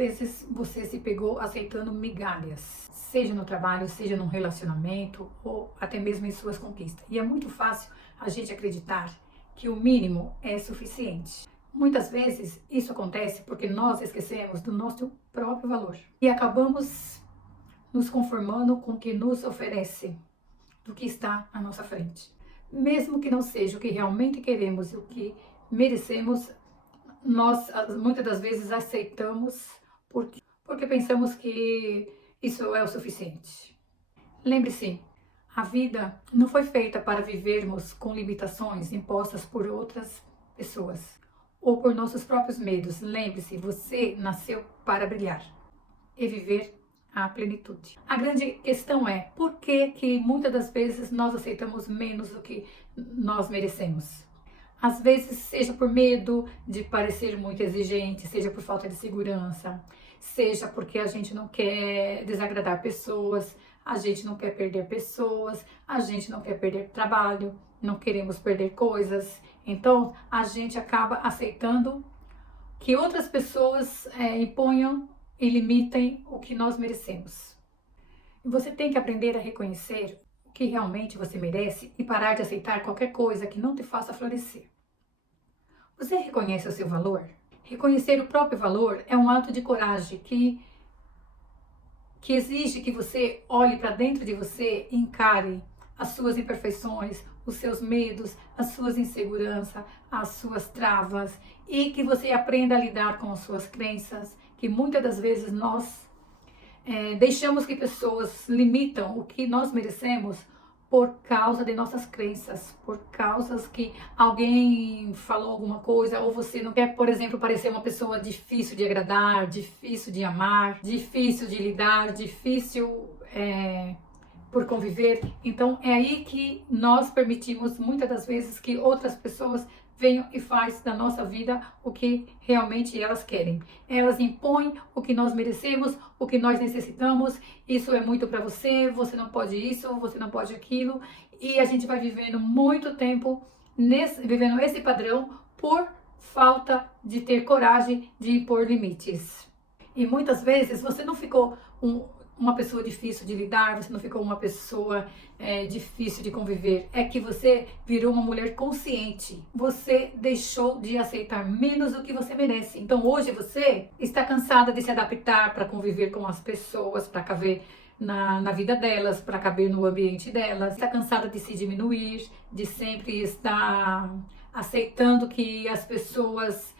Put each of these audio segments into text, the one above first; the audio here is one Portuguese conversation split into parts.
vezes você se pegou aceitando migalhas, seja no trabalho, seja num relacionamento ou até mesmo em suas conquistas. E é muito fácil a gente acreditar que o mínimo é suficiente. Muitas vezes isso acontece porque nós esquecemos do nosso próprio valor e acabamos nos conformando com o que nos oferece, do que está à nossa frente. Mesmo que não seja o que realmente queremos e o que merecemos, nós muitas das vezes aceitamos porque pensamos que isso é o suficiente. Lembre-se, a vida não foi feita para vivermos com limitações impostas por outras pessoas ou por nossos próprios medos. Lembre-se, você nasceu para brilhar e viver a plenitude. A grande questão é por que muitas das vezes nós aceitamos menos do que nós merecemos. Às vezes, seja por medo de parecer muito exigente, seja por falta de segurança, seja porque a gente não quer desagradar pessoas, a gente não quer perder pessoas, a gente não quer perder trabalho, não queremos perder coisas. Então, a gente acaba aceitando que outras pessoas imponham e limitem o que nós merecemos. E você tem que aprender a reconhecer o que realmente você merece e parar de aceitar qualquer coisa que não te faça florescer. Você reconhece o seu valor? Reconhecer o próprio valor é um ato de coragem que exige que você olhe para dentro de você e encare as suas imperfeições, os seus medos, as suas inseguranças, as suas travas e que você aprenda a lidar com as suas crenças, que muitas das vezes nós deixamos que pessoas limitam o que nós merecemos por causa de nossas crenças, por causas que alguém falou alguma coisa, ou você não quer, por exemplo, parecer uma pessoa difícil de agradar, difícil de amar, difícil de lidar, difícil por conviver. Então é aí que nós permitimos muitas das vezes que outras pessoas venham e faz da nossa vida o que realmente elas querem. Elas impõem o que nós merecemos, o que nós necessitamos. Isso é muito para você, você não pode isso, você não pode aquilo. E a gente vai vivendo muito tempo vivendo esse padrão por falta de ter coragem de impor limites. E muitas vezes você não ficou uma pessoa difícil de lidar, você não ficou uma pessoa difícil de conviver. É que você virou uma mulher consciente. Você deixou de aceitar menos do que você merece. Então hoje você está cansada de se adaptar para conviver com as pessoas, para caber na vida delas, para caber no ambiente delas. Está cansada de se diminuir, de sempre estar aceitando que as pessoas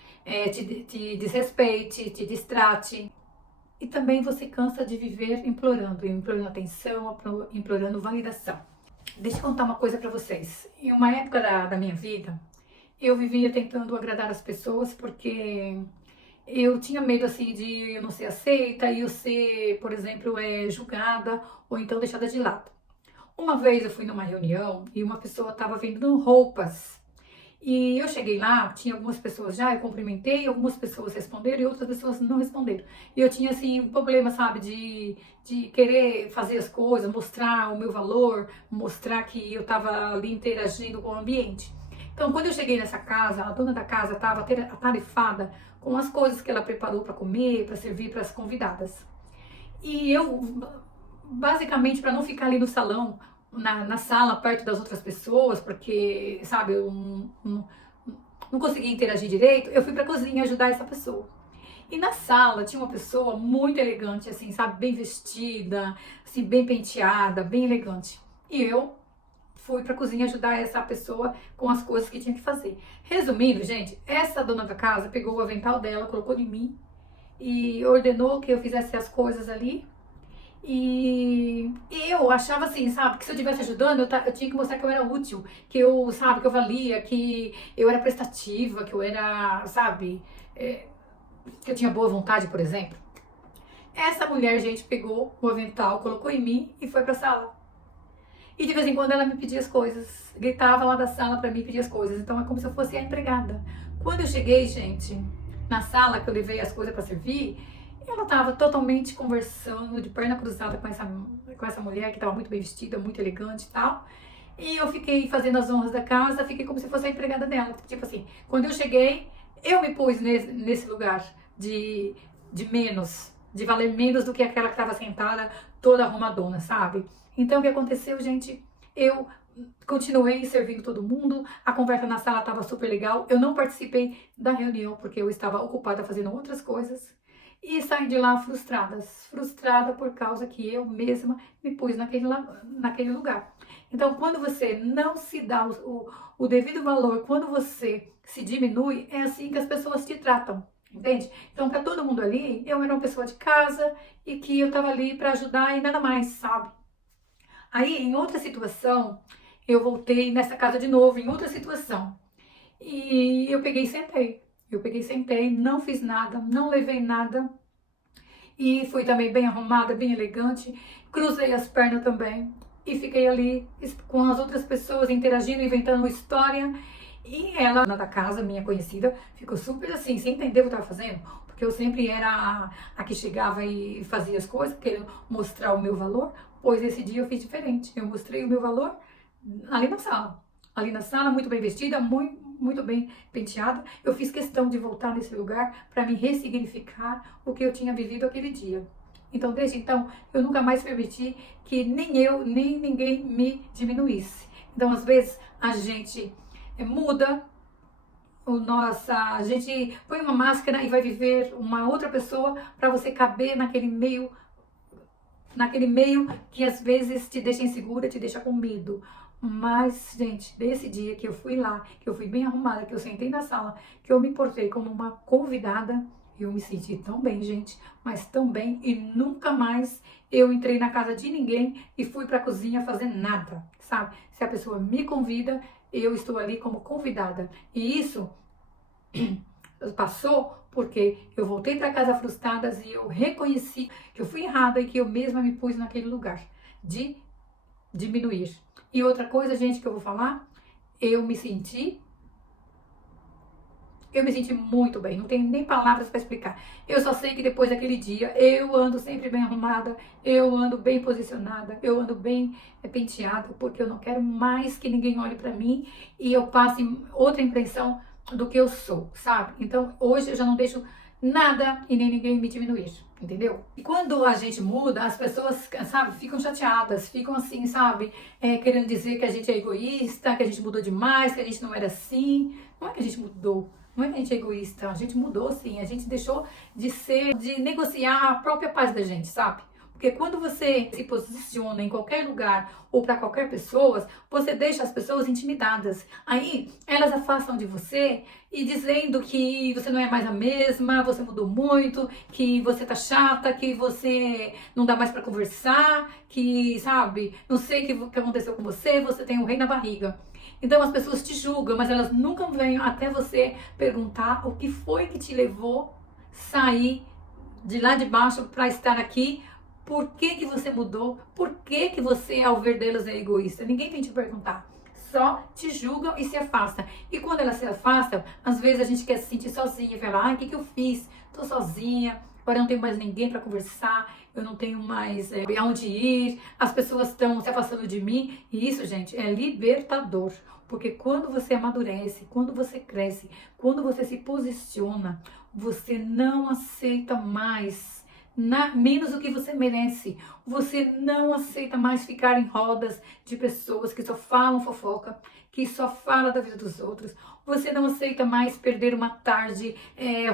te desrespeitem, te distratem. E também você cansa de viver implorando atenção, implorando validação. Deixa eu contar uma coisa para vocês. Em uma época da minha vida, eu vivia tentando agradar as pessoas porque eu tinha medo assim de eu não ser aceita e eu ser, por exemplo, julgada ou então deixada de lado. Uma vez eu fui numa reunião e uma pessoa estava vendendo roupas. E eu cheguei lá, tinha algumas pessoas já, eu cumprimentei, algumas pessoas responderam e outras pessoas não responderam. E eu tinha, assim, um problema, sabe, de querer fazer as coisas, mostrar o meu valor, mostrar que eu estava ali interagindo com o ambiente. Então, quando eu cheguei nessa casa, a dona da casa estava atarefada com as coisas que ela preparou para comer, para servir para as convidadas. E eu, basicamente, para não ficar ali no salão, na sala, perto das outras pessoas, porque, sabe, eu não conseguia interagir direito, eu fui pra cozinha ajudar essa pessoa. E na sala tinha uma pessoa muito elegante, assim, sabe, bem vestida, assim, bem penteada, bem elegante. E eu fui pra cozinha ajudar essa pessoa com as coisas que tinha que fazer. Resumindo, gente, essa dona da casa pegou o avental dela, colocou em mim e ordenou que eu fizesse as coisas ali. E eu achava assim, sabe, que se eu estivesse ajudando, eu tinha que mostrar que eu era útil, que eu, sabe, que eu valia, que eu era prestativa, que eu era, sabe, que eu tinha boa vontade, por exemplo. Essa mulher, gente, pegou o avental, colocou em mim e foi pra sala. E de vez em quando ela me pedia as coisas, gritava lá da sala pra mim pedir as coisas, então é como se eu fosse a empregada. Quando eu cheguei, gente, na sala que eu levei as coisas pra servir, ela estava totalmente conversando, de perna cruzada com essa mulher que estava muito bem vestida, muito elegante e tal. E eu fiquei fazendo as honras da casa, fiquei como se fosse a empregada dela. Tipo assim, quando eu cheguei, eu me pus nesse lugar de de menos, de valer menos do que aquela que estava sentada toda arrumadona, sabe? Então o que aconteceu, gente? Eu continuei servindo todo mundo, a conversa na sala estava super legal, eu não participei da reunião porque eu estava ocupada fazendo outras coisas e saí de lá frustrada por causa que eu mesma me pus naquele lugar. Então, quando você não se dá o devido valor, quando você se diminui, é assim que as pessoas te tratam. Entende? Então, para todo mundo ali, eu era uma pessoa de casa e que eu estava ali para ajudar e nada mais, sabe? Aí, em outra situação, eu voltei nessa casa de novo, em outra situação. E eu peguei e sentei. Eu peguei e sentei, não fiz nada, não levei nada. E fui também bem arrumada, bem elegante. Cruzei as pernas também. E fiquei ali com as outras pessoas interagindo, inventando história. E ela, dona da casa, minha conhecida, ficou super assim, sem entender o que eu estava fazendo. Porque eu sempre era a que chegava e fazia as coisas, querendo mostrar o meu valor. Pois esse dia eu fiz diferente. Eu mostrei o meu valor ali na sala. Ali na sala, muito bem vestida, muito bem penteada. Eu fiz questão de voltar nesse lugar para me ressignificar o que eu tinha vivido aquele dia. Então, desde então, eu nunca mais permiti que nem eu, nem ninguém me diminuísse. Então, às vezes, a gente muda a gente põe uma máscara e vai viver uma outra pessoa para você caber naquele meio que às vezes te deixa insegura, te deixa com medo. Mas, gente, desse dia que eu fui lá, que eu fui bem arrumada, que eu sentei na sala, que eu me portei como uma convidada, eu me senti tão bem, gente, mas tão bem, e nunca mais eu entrei na casa de ninguém e fui pra cozinha fazer nada, sabe? Se a pessoa me convida, eu estou ali como convidada. E isso passou porque eu voltei para casa frustrada e eu reconheci que eu fui errada e que eu mesma me pus naquele lugar de diminuir. E outra coisa, gente, que eu vou falar, eu me senti muito bem, não tenho nem palavras para explicar. Eu só sei que depois daquele dia eu ando sempre bem arrumada, eu ando bem posicionada, eu ando bem penteada, porque eu não quero mais que ninguém olhe para mim e eu passe outra impressão do que eu sou, sabe? Então hoje eu já não deixo nada e nem ninguém me diminuir, entendeu? E quando a gente muda, as pessoas, sabe, ficam chateadas, ficam assim, sabe, querendo dizer que a gente é egoísta, que a gente mudou demais, que a gente não era assim. Não é que a gente mudou. Não é que a gente é egoísta, a gente mudou sim, a gente deixou de negociar a própria paz da gente, sabe? Porque quando você se posiciona em qualquer lugar ou para qualquer pessoa, você deixa as pessoas intimidadas. Aí elas afastam de você e dizendo que você não é mais a mesma, você mudou muito, que você tá chata, que você não dá mais para conversar, que, sabe, não sei o que aconteceu com você, você tem um rei na barriga. Então as pessoas te julgam, mas elas nunca vêm até você perguntar o que foi que te levou sair de lá de baixo para estar aqui. Por que que você mudou? Por que que você, ao ver delas, é egoísta? Ninguém vem te perguntar. Só te julgam e se afastam. E quando elas se afastam, às vezes a gente quer se sentir sozinha. Fala, ai, o que que eu fiz? Tô sozinha, agora eu não tenho mais ninguém para conversar, eu não tenho mais aonde ir, as pessoas estão se afastando de mim. E isso, gente, é libertador. Porque quando você amadurece, quando você cresce, quando você se posiciona, você não aceita mais menos do que você merece. Você não aceita mais ficar em rodas de pessoas que só falam fofoca, que só falam da vida dos outros. Você não aceita mais perder uma tarde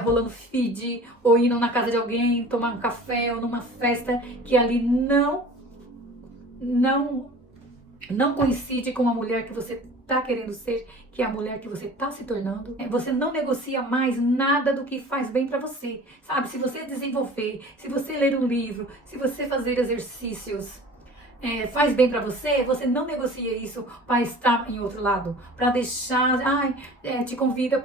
rolando feed ou indo na casa de alguém tomar um café ou numa festa que ali não coincide com a mulher que você está querendo ser, que é a mulher que você está se tornando. Você não negocia mais nada do que faz bem para você, sabe? Se você desenvolver, se você ler um livro, se você fazer exercícios, faz bem para você, você não negocia isso para estar em outro lado, para deixar, te convida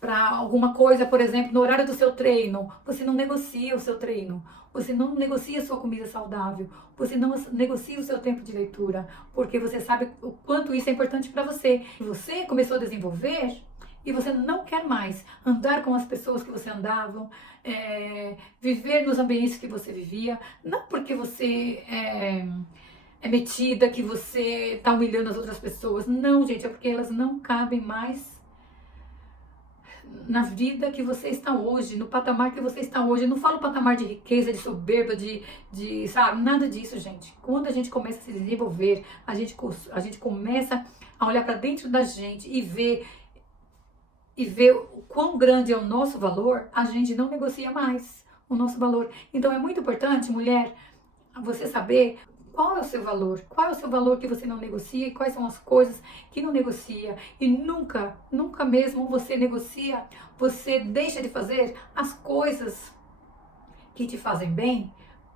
para alguma coisa, por exemplo, no horário do seu treino, você não negocia o seu treino, você não negocia a sua comida saudável, você não negocia o seu tempo de leitura, porque você sabe o quanto isso é importante para você. Você começou a desenvolver e você não quer mais andar com as pessoas que você andava, viver nos ambientes que você vivia, não porque você é metida, que você está humilhando as outras pessoas, não, gente, é porque elas não cabem mais na vida que você está hoje, no patamar que você está hoje. Eu não falo patamar de riqueza, de soberba, sabe, nada disso, gente. Quando a gente começa a se desenvolver, a gente começa a olhar para dentro da gente e ver o quão grande é o nosso valor, a gente não negocia mais o nosso valor. Então é muito importante, mulher, você saber qual é o seu valor, qual é o seu valor que você não negocia e quais são as coisas que não negocia. E nunca, nunca mesmo você negocia, você deixa de fazer as coisas que te fazem bem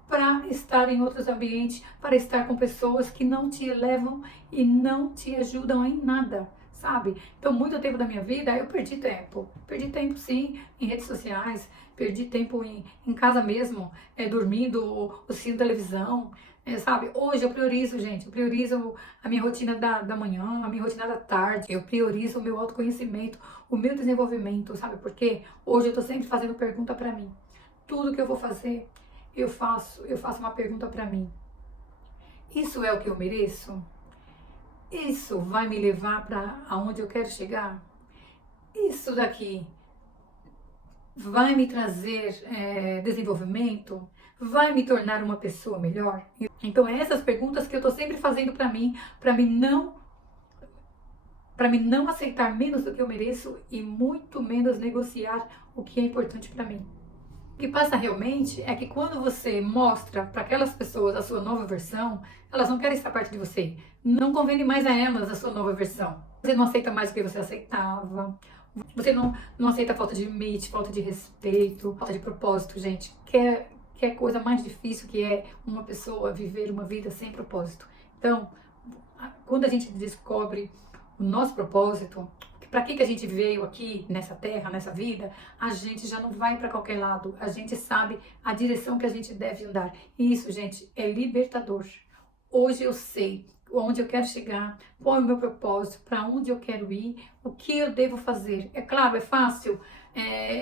para estar em outros ambientes, para estar com pessoas que não te elevam e não te ajudam em nada, sabe? Então, muito tempo da minha vida eu perdi tempo. Perdi tempo, sim, em redes sociais, perdi tempo em casa mesmo, dormindo, assistindo televisão, sabe? Hoje eu priorizo, gente, eu priorizo a minha rotina da manhã, a minha rotina da tarde, eu priorizo o meu autoconhecimento, o meu desenvolvimento, sabe? Porque hoje eu tô sempre fazendo pergunta pra mim. Tudo que eu vou fazer, eu faço uma pergunta pra mim. Isso é o que eu mereço? Isso vai me levar para aonde eu quero chegar? Isso daqui vai me trazer desenvolvimento? Vai me tornar uma pessoa melhor? Então, é essas perguntas que eu estou sempre fazendo para mim não aceitar menos do que eu mereço e muito menos negociar o que é importante para mim. O que passa realmente é que quando você mostra para aquelas pessoas a sua nova versão, elas não querem estar perto de você. Não convém mais a elas a sua nova versão. Você não aceita mais o que você aceitava. Você não aceita falta de limite, falta de respeito, falta de propósito, gente. Que é coisa mais difícil que é uma pessoa viver uma vida sem propósito. Então, quando a gente descobre o nosso propósito, para que a gente veio aqui nessa terra, nessa vida, a gente já não vai para qualquer lado. A gente sabe a direção que a gente deve andar. E isso, gente, é libertador. Hoje eu sei onde eu quero chegar, qual é o meu propósito, para onde eu quero ir, o que eu devo fazer. É claro, é fácil.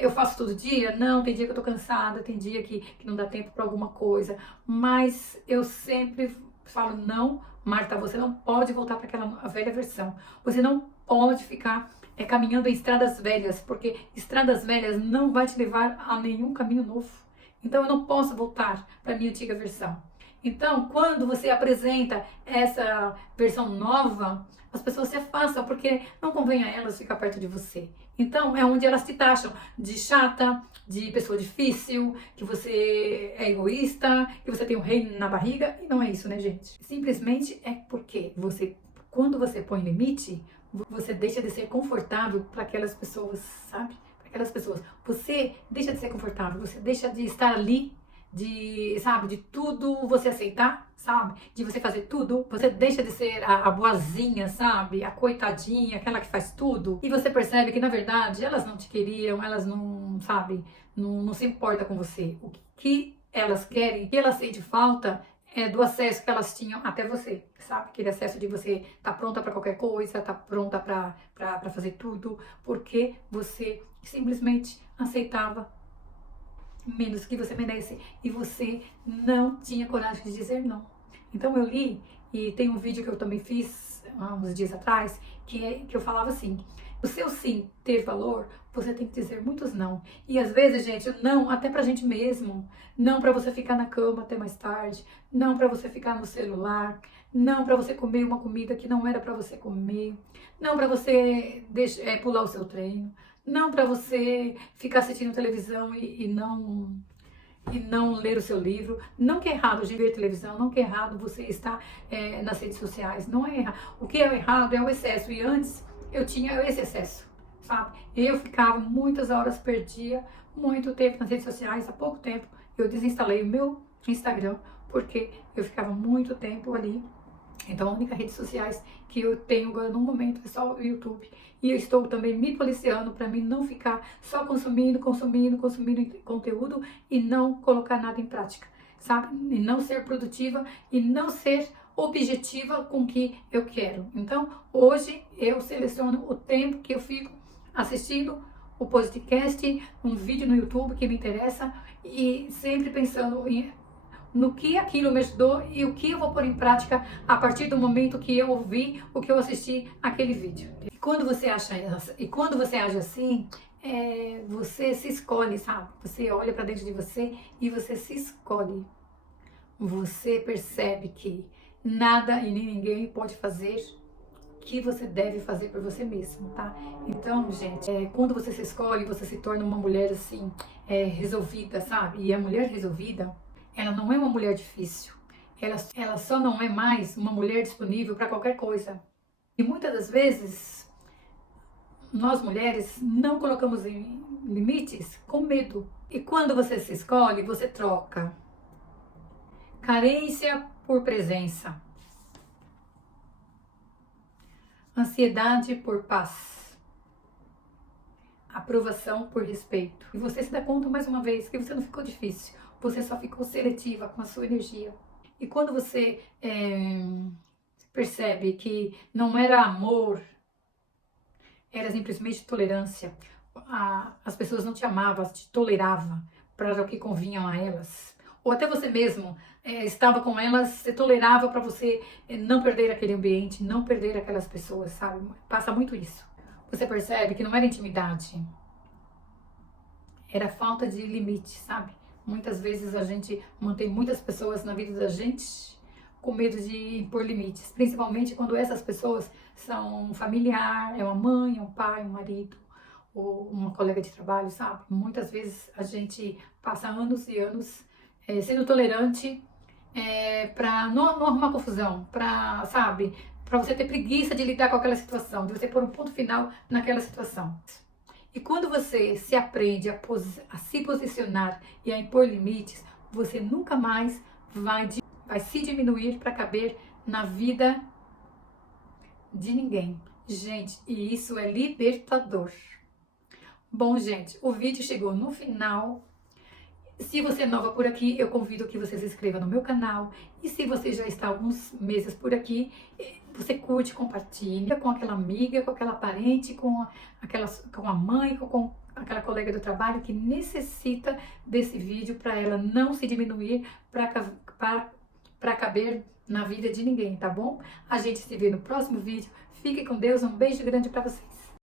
Eu faço todo dia? Não, tem dia que eu tô cansada, tem dia que não dá tempo para alguma coisa. Mas eu sempre falo, não, Marta, você não pode voltar para aquela velha versão. Você não pode ficar caminhando em estradas velhas, porque estradas velhas não vai te levar a nenhum caminho novo. Então eu não posso voltar para a minha antiga versão. Então, quando você apresenta essa versão nova, as pessoas se afastam, porque não convém a elas ficar perto de você. Então, é onde elas te taxam de chata, de pessoa difícil, que você é egoísta, que você tem um rei na barriga, e não é isso, né, gente? Simplesmente é porque quando você põe limite, você deixa de ser confortável para aquelas pessoas, sabe? Para aquelas pessoas. Você deixa de ser confortável, você deixa de estar ali, de tudo você aceitar, sabe? De você fazer tudo. Você deixa de ser a boazinha, sabe? A coitadinha, aquela que faz tudo. E você percebe que, na verdade, elas não te queriam, elas não, sabe? Não se importa com você. O que elas querem, o que elas sentem falta do acesso que elas tinham até você, sabe? Aquele acesso de você tá pronta para qualquer coisa, tá pronta para fazer tudo, porque você simplesmente aceitava menos que você merece e você não tinha coragem de dizer não. Então eu li, e tem um vídeo que eu também fiz há uns dias atrás, que eu falava assim: o seu sim ter valor, você tem que dizer muitos não. E às vezes, gente, não até pra gente mesmo. Não pra você ficar na cama até mais tarde, não pra você ficar no celular, não pra você comer uma comida que não era pra você comer, não pra você pular o seu treino, não pra você ficar assistindo televisão e não ler o seu livro. Não que é errado a gente ver televisão, não que é errado você estar nas redes sociais, não é errado. O que é errado é o excesso, e antes eu tinha esse excesso, sabe? Eu ficava muitas horas, perdia muito tempo nas redes sociais. Há pouco tempo eu desinstalei o meu Instagram, porque eu ficava muito tempo ali. Então a única rede sociais que eu tenho agora no momento é só o YouTube. E eu estou também me policiando para mim não ficar só consumindo conteúdo e não colocar nada em prática, sabe? E não ser produtiva e não ser objetiva com o que eu quero. Então, hoje eu seleciono o tempo que eu fico assistindo o podcast, um vídeo no YouTube que me interessa, e sempre pensando no que aquilo me ajudou e o que eu vou pôr em prática a partir do momento que eu ouvi, o que eu assisti aquele vídeo. E quando você age assim, você se escolhe, sabe? Você olha para dentro de você e você se escolhe. Você percebe que nada e nem ninguém pode fazer o que você deve fazer por você mesmo, tá? Então, gente, quando você se escolhe, você se torna uma mulher assim, resolvida, sabe? E a mulher resolvida, ela não é uma mulher difícil. Ela só não é mais uma mulher disponível para qualquer coisa. E muitas das vezes, nós mulheres não colocamos limites com medo. E quando você se escolhe, você troca carência por presença, ansiedade por paz, aprovação por respeito. E você se dá conta mais uma vez que você não ficou difícil, você só ficou seletiva com a sua energia. E quando você percebe que não era amor, era simplesmente tolerância, as pessoas não te amavam, te toleravam para o que convinha a elas. Ou até você mesmo estava com elas, se tolerava para você não perder aquele ambiente, não perder aquelas pessoas, sabe? Passa muito isso. Você percebe que não era intimidade, era falta de limite, sabe? Muitas vezes a gente mantém muitas pessoas na vida da gente com medo de impor limites, principalmente quando essas pessoas são um familiar, é uma mãe, um pai, um marido, ou uma colega de trabalho, sabe? Muitas vezes a gente passa anos e anos sendo tolerante para não arrumar confusão, para, sabe, para você ter preguiça de lidar com aquela situação, de você pôr um ponto final naquela situação. E quando você se aprende a se posicionar e a impor limites, você nunca mais vai se diminuir para caber na vida de ninguém. Gente, e isso é libertador. Bom, gente, o vídeo chegou no final. Se você é nova por aqui, eu convido que você se inscreva no meu canal. E se você já está há alguns meses por aqui, você curte, compartilha com aquela amiga, com aquela parente, com a mãe, com aquela colega do trabalho que necessita desse vídeo para ela não se diminuir para caber na vida de ninguém, tá bom? A gente se vê no próximo vídeo. Fique com Deus, um beijo grande para vocês.